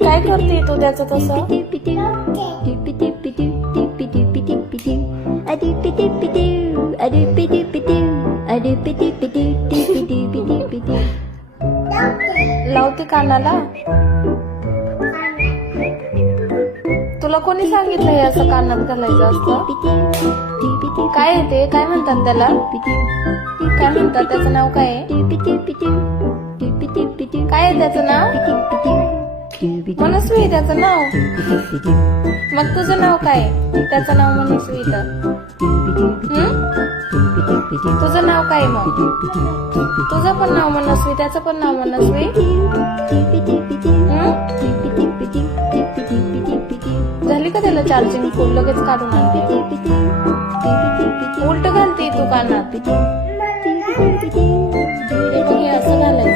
काय करते तू त्याचं तसं? लावते कानाला? तुला कोणी सांगितलं हे असं कानात घालायचं असतं? काय आहे ते? काय म्हणतात त्याला? काय म्हणतात? त्याचं नाव काय आहे? काय आहे त्याचं नाव? मनस्वी त्याचं नाव. मग तुझं नाव काय? त्याचं नाव मनस्वी तर तुझं नाव काय? मग तुझं पण नाव मनस्वी, त्याचं पण नाव मनस्वी. झाली का त्याला चार्जिंग फुल? लगेच काढून आणते. उलट घालते तू कानात. हे असं घालायचं.